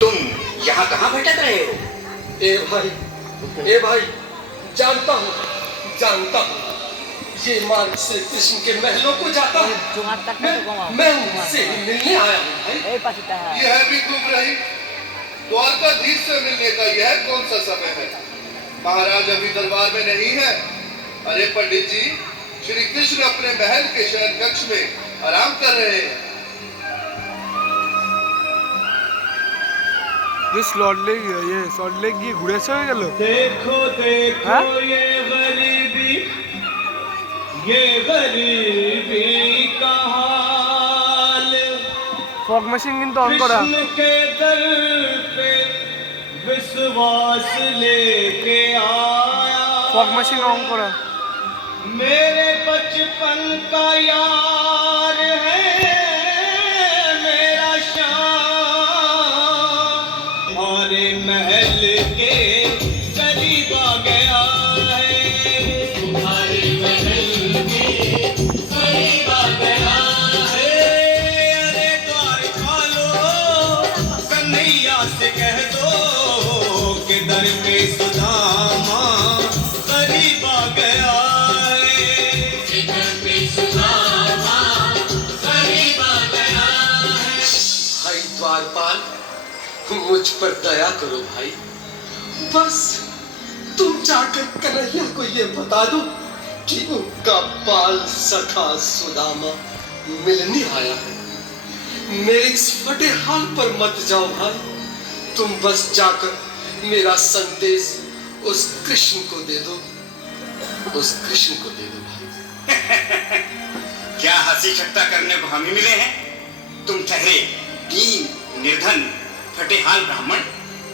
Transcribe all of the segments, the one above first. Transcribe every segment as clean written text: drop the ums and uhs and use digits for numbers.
तुम यहाँ कहाँ भटक रहे हो? ए भाई, जानता हूँ ये मार्ग से कृष्ण के महलों को जाता है। मैं उनसे मिलने आया हूँ भाई। यह भी गुमराही, द्वारकाधीश से मिलने का यह कौन सा समय है? महाराज अभी दरबार में नहीं है। अरे पंडित जी, श्री कृष्ण अपने महल के शयन कक्ष में आराम कर रहे हैं। ये शॉर्ट लेग ये घुड़े से गल। देखो ये गरीबी का हाल। फॉग मशीन किंतु ऑन करा। कृष्ण के दर पे विश्वास लेके आया। फॉग मशीन ऑन करा। मेरे बचपन का यार है मेरा श्याम, हमारे महल के करीब आ गया है। तुम्हारे महल के करीब आ गया है। अरे द्वार खोलो, कन्हैया से कह दो कि दर पे सुदामा करीब आ गया। द्वारपाल, मुझ पर दया करो भाई। बस तुम जाकर कन्हैया को ये बता दो कि उनका बाल सखा सुदामा मिलने आया है। मेरे इस फटे हाल पर मत जाओ भाई। तुम बस जाकर मेरा संदेश उस कृष्ण को दे दो। भाई। क्या हंसी ठट्टा करने को हम ही मिले हैं? तुम ठहरे दीन, निर्धन, फटेहाल ब्राह्मण,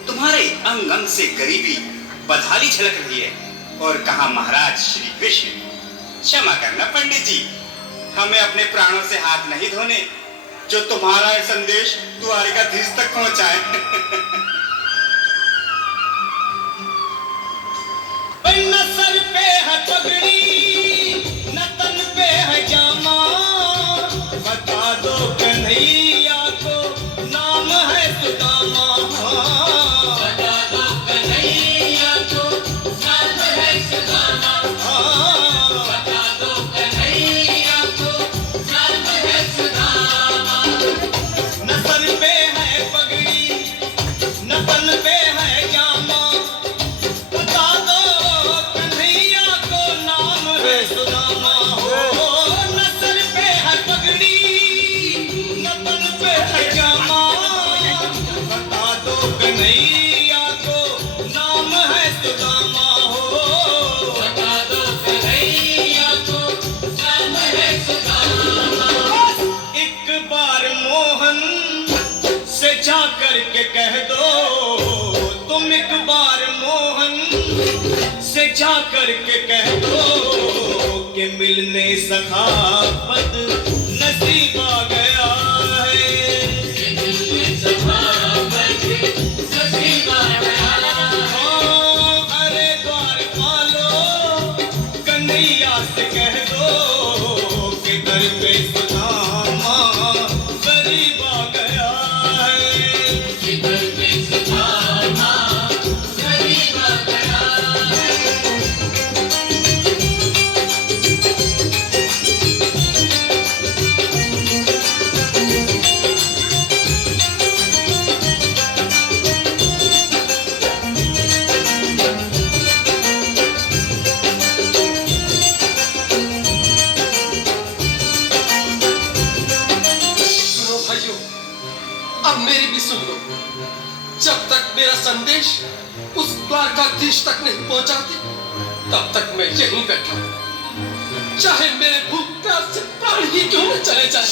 तुम्हारे अंग अंग से गरीबी बदहाली झलक रही है। और कहा महाराज श्री कृष्ण। क्षमा करना पंडित जी, हमें अपने प्राणों से हाथ नहीं धोने जो तुम्हारा ये संदेश द्वारकाधीश तक पहुंचाए। न सर पे है पगड़ी, न तन पे है जामा, बता दो कन्हैया को नाम है सुदामा। बता दो कन्हैया को नाम है सुदामा। बता दो कन्हैया को नाम है सुदामा। न सर पे है पगड़ी, न तन पे है जामा, बता दो कन्हैया को नाम है सुदामा। न सर पे है पगड़ी, न तन पे है जामा, बता दो कन्हैया को नाम है सुदामा। बता दो कन्हैया को नाम है सुदामा। एक बार मोहन से जा करके कह दो, तुम एक बार मोहन से जा करके कह दो कि मिलने सखावत नसीब आ गया है। मिलने सखावत नसीब आ गया है। अरे द्वार खोलो, कन्हैया से कह दो कि दर पे सुदामा करीब आ गया है। दर पे सुदामा करीब आ गया है। सुनो भाइयों, अब मेरी भी सुन लो। जब तक मेरा संदेश उस द्वारकाधीश तक नहीं पहुंचाती, तब तक मैं यहीं बैठा हूं। चाहे मेरे भूख प्यास से प्राण ही क्यों न चले जाए।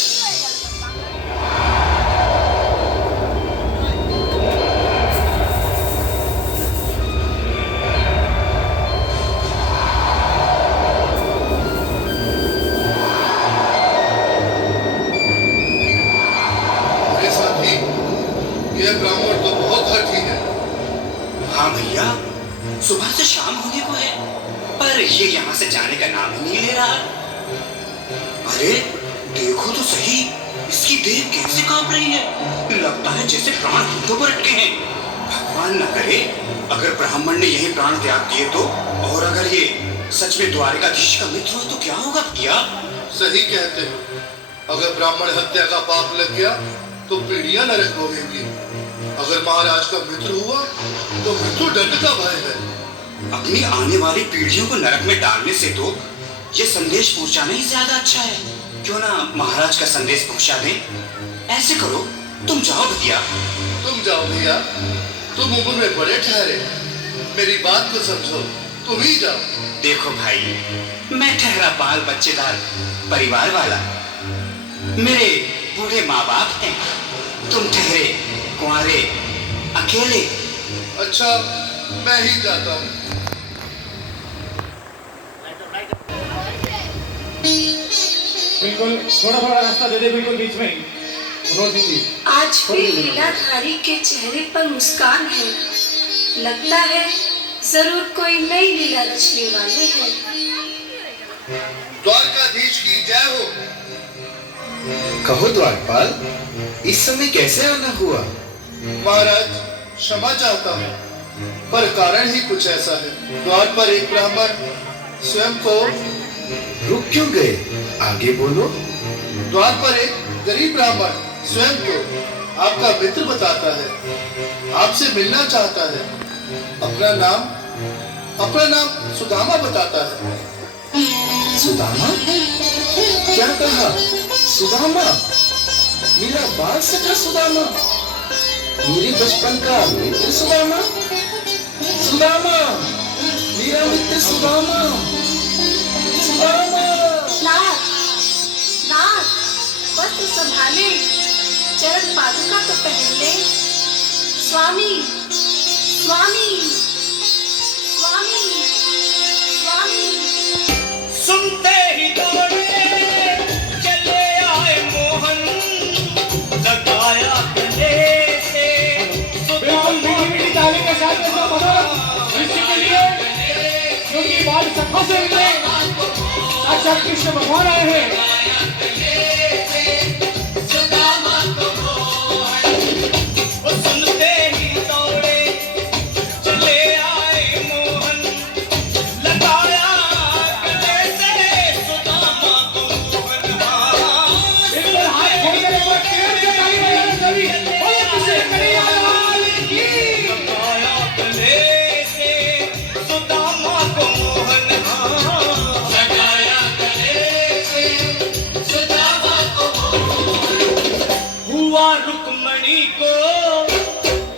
अरे साथी, यह ब्राह्मण तो बहुत हठी है। हाँ भैया, सुबह से शाम होने को है, पर ये यहाँ से जाने का नाम ही नहीं ले रहा। अरे देखो तो सही, इसकी देह कैसे कांप रही है? लगता है जैसे प्राण हाथों पर अटके हैं। भगवान न करे अगर ब्राह्मण ने यही प्राण त्याग दिए तो, और अगर ये सच में द्वारिकाधीश का मित्र हो तो क्या होगा भैया? सही कहते हो। अगर ब्राह्मण हत्या का पाप लग गया तो पीढ़ियां नरक भोगेंगी। अगर महाराज का मित्र हुआ तो मृत्यु दंड का भय है। अपनी आने वाली पीढ़ियों को नरक में डालने से तो ये संदेश पहुंचाना ही ज्यादा अच्छा है। क्यों ना महाराज का संदेश पहुंचा दें? ऐसे करो, तुम जाओ भैया। तुम जाओ भैया, तुम उम्र में बड़े ठहरे, मेरी बात को समझो, तुम ही जाओ। देखो भाई, मैं ठहरा बाल बच्चेदार परिवार वाला, मेरे बूढ़े माँ बाप हैं, तुम ठहरे कुंवारे अकेले। अच्छा, मैं ही जाता हूँ। बिल्कुल थोड़ा थोड़ा रास्ता दे दे, बिल्कुल बीच में ही। मनोज सिंह जी, आज भी लीलाधारी के चेहरे पर मुस्कान है। लगता है जरूर कोई नई लीला रचने वाले हैं। द्वारकाधीश की जय हो। कहो द्वारपाल, इस समय कैसे आना हुआ? महाराज, क्षमा चाहता हूँ, पर कारण ही कुछ ऐसा है। द्वार पर एक ब्राह्मण स्वयं को रुक क्यों गए? आगे बोलो। द्वार पर एक गरीब ब्राह्मण स्वयं को आपका मित्र बताता है, आपसे मिलना चाहता है। अपना नाम सुदामा बताता है। सुदामा? क्या कहा? सुदामा? मेरा बाल सखा सुदामा? मेरे बचपन का मित्र सुदामा? सुदामा, मेरा मित्र सुदामा, सुदामा। नाथ, नाथ, वस्त्र संभाले, चरण पादुका तो पहन ले। स्वामी, स्वामी, स्वामी, स्वामी। सुनते ही दौड़े चले आए मोहन, लगाया गले से मीठी ताली के साथ के लिए, क्योंकि बाल सखा से मिले साक्षात कृष्ण भगवान आए हैं। रुक्मणी को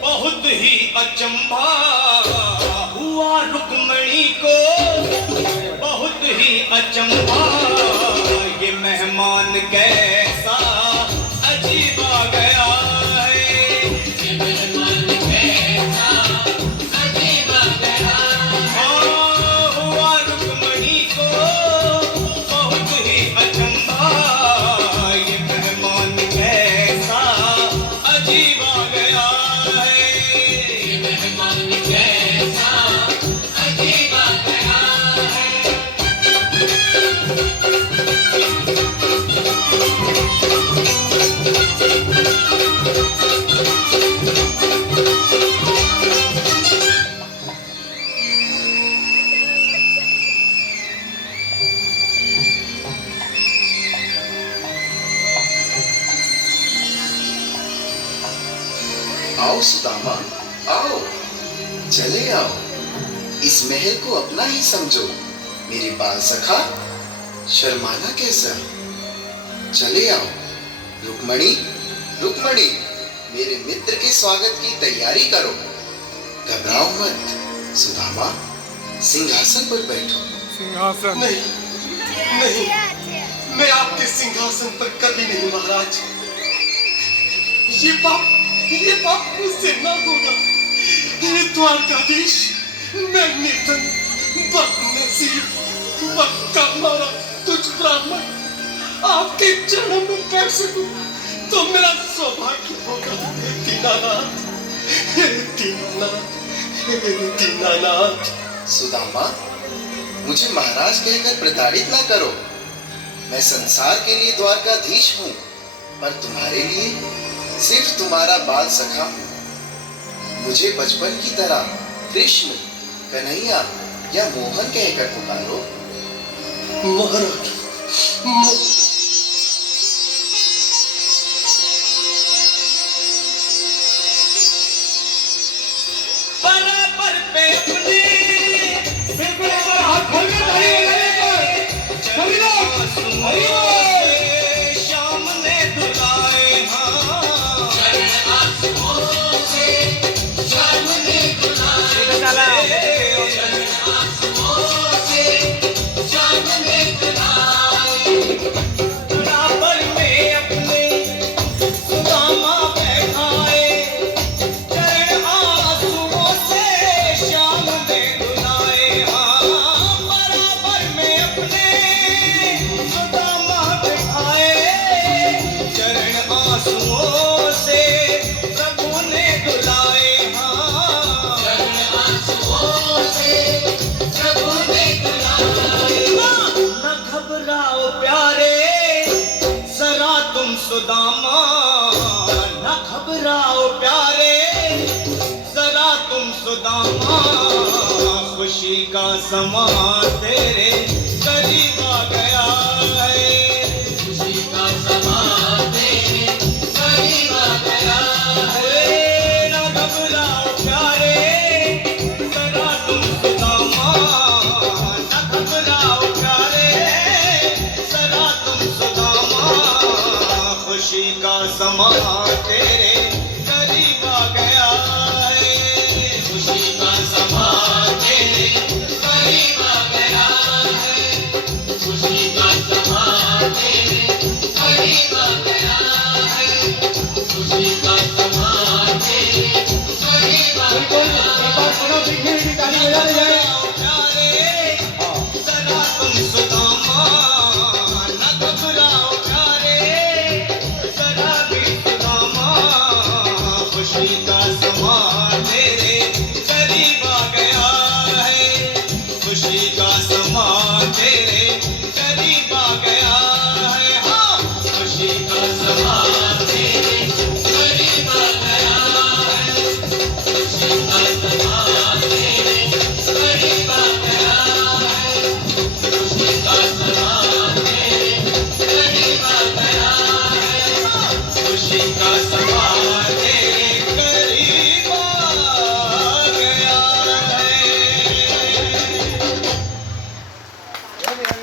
बहुत ही अचंभा हुआ, रुक्मणी को बहुत ही अचंभा। ये मेहमान कैसा अजीब आ गया है, ये मेहमान कैसा अजीब आ गया है। हुआ रुक्मणी को बहुत ही अचंभा, ये मेहमान कैसा अजीब आ गया है, ये मेहमान कैसा अजीब आ गया है। आओ सुदामा, आओ, चले आओ। इस महल को अपना ही समझो। मेरे बाल सखा, शर्माना कैसा? चले आओ। रुक्मणी, रुक्मणी, मेरे मित्र के स्वागत की तैयारी करो। घबराओ मत। सुदामा, सिंहासन पर बैठो। सिंहासन? नहीं, मैं आपके सिंहासन पर कभी नहीं महाराज। ये पाप मुझसे न होगा। ये द्वारकाधीश, मैं निर्धन, बदनसीब, बक्का मारा तुझ ब्राह्मण आपके चरणों में पैर सकूं तो मेरा सौभाग्य होगा। हे दीनानाथ, हे दीनानाथ, हे दीनानाथ। सुदामा, मुझे महाराज कहकर प्रताड़ित ना करो। मैं संसार के लिए द्वारकाधीश हूँ, पर तुम्हारे लिए सिर्फ तुम्हारा बाल सखा हूं। मुझे बचपन की तरह कृष्ण, कन्हैया या मोहन कहकर पुकारो। महाराज बराबर पे अपने बिल्कुल एक बार हाथ खोल के ताली बजाइए एक बार। सभी लोग हरि बोल। शाम ने दुलाए बराबर में अपने सुदामा बैठाए, चरण आंसुओं से श्याम ने दुलाए। बराबर में अपने सुदामा बैठाए, चरण आंसुओं से प्रभु ने दुलाए। चरण आंसुओं से प्रभु ने दुलाए। न घबराओ प्यारे जरा तुम सुदामा, न घबराओ प्यारे जरा तुम सुदामा, खुशी का समा तेरे करीब आ गया है। खुशी का समा तेरे करीब आ गया है। न घबराओ प्यारे जरा तुम सुदामा, न घबराओ प्यारे जरा तुम सुदामा, खुशी का समा तेरे करीब आ गया है। खुशी का समा तेरे करीब आ गया है। खुशी का समा तेरे करीब आ गया है। खुशी का समा तेरे करीब आ बिल्कुल गया एक बार मनोज सिंह जी की ताली बजा दी जाए। जरा तुम सुदामा, न घबराओ प्यारे जरा भी सुदामा, खुशी का समा तेरे करीब आ गया है। खुशी का समा तेरे करीब आ गया है। हाँ, खुशी का समा